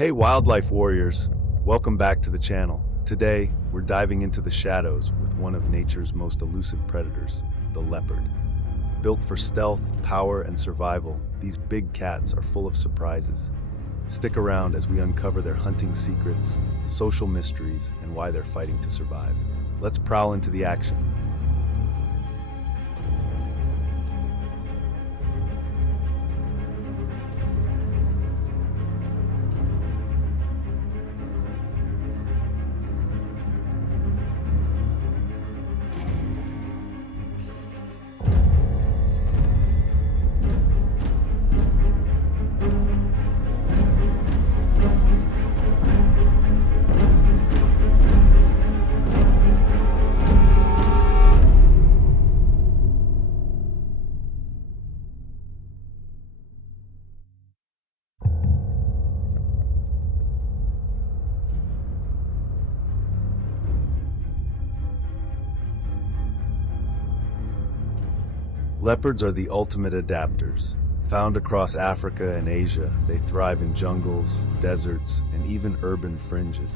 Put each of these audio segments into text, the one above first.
Hey wildlife warriors, welcome back to the channel. Today, we're diving into the shadows with one of nature's most elusive predators, the leopard. Built for stealth, power, and survival, these big cats are full of surprises. Stick around as we uncover their hunting secrets, social mysteries, and why they're fighting to survive. Let's prowl into the action. Leopards are the ultimate adapters. Found across Africa and Asia, they thrive in jungles, deserts, and even urban fringes.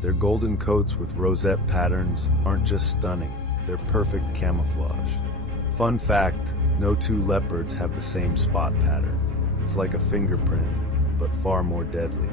Their golden coats with rosette patterns aren't just stunning, they're perfect camouflage. Fun fact, no two leopards have the same spot pattern. It's like a fingerprint, but far more deadly.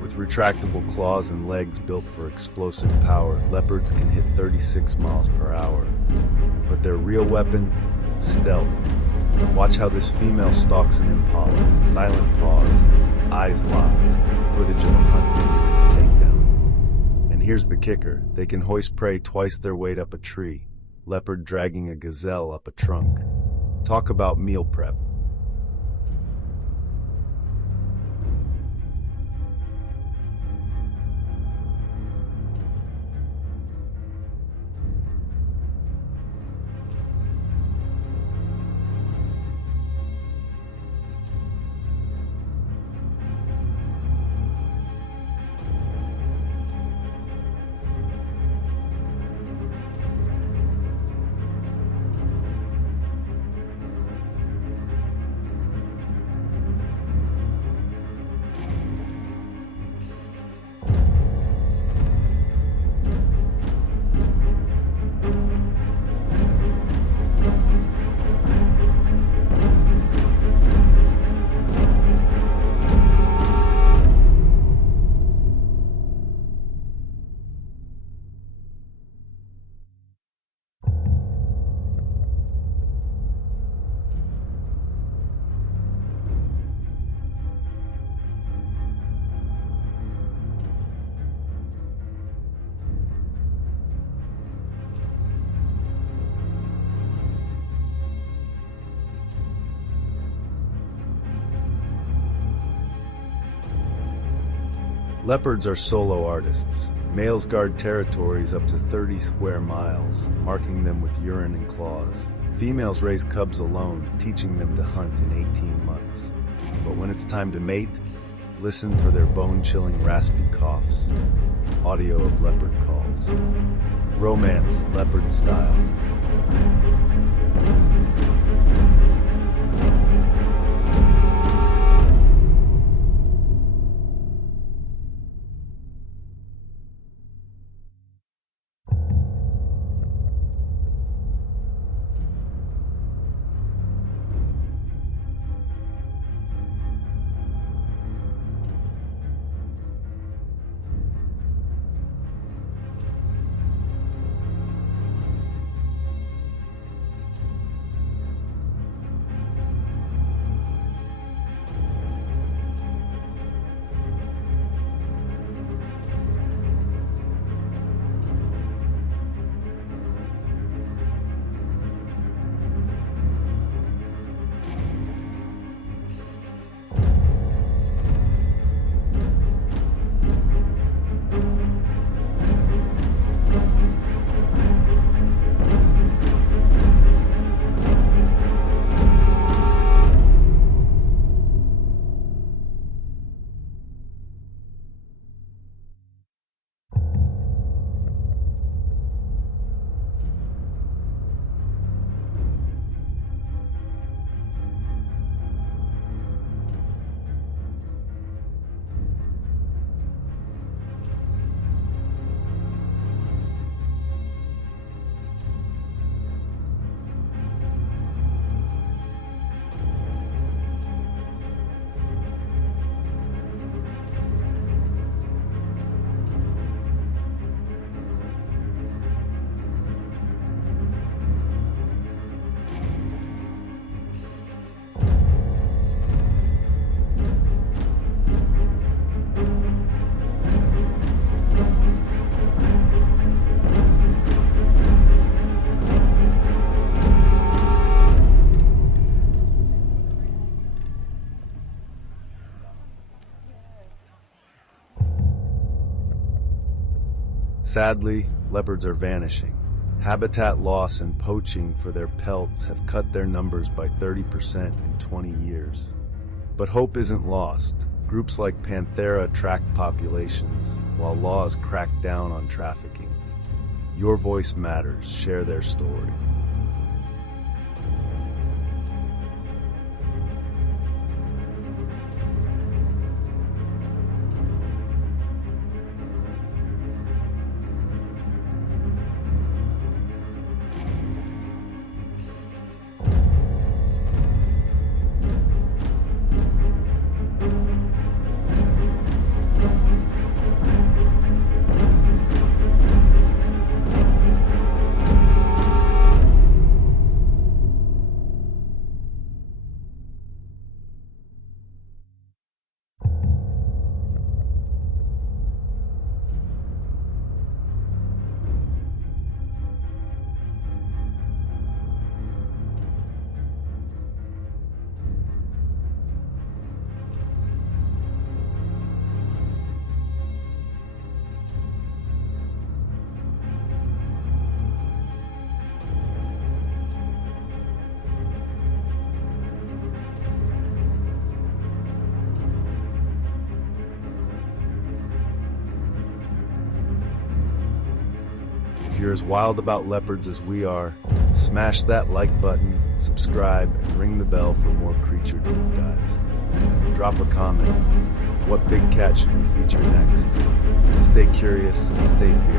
With retractable claws and legs built for explosive power, leopards can hit 36 miles per hour. But their real weapon? Stealth. Watch how this female stalks an impala, silent paws, eyes locked, footage of a hunt ending with a takedown. And here's the kicker, they can hoist prey twice their weight up a tree, leopard dragging a gazelle up a trunk. Talk about meal prep. Leopards are solo artists. Males guard territories up to 30 square miles, marking them with urine and claws. Females raise cubs alone, teaching them to hunt in 18 months. But when it's time to mate, listen for their bone-chilling raspy coughs. Audio of leopard calls. Romance, leopard style. Sadly, leopards are vanishing. Habitat loss and poaching for their pelts have cut their numbers by 30% in 20 years. But hope isn't lost. Groups like Panthera track populations, while laws crack down on trafficking. Your voice matters. Share their story. If you're as wild about leopards as we are, smash that like button, subscribe, and ring the bell for more creature deep dives. Drop a comment. What big cat should we feature next? Stay curious, stay fierce.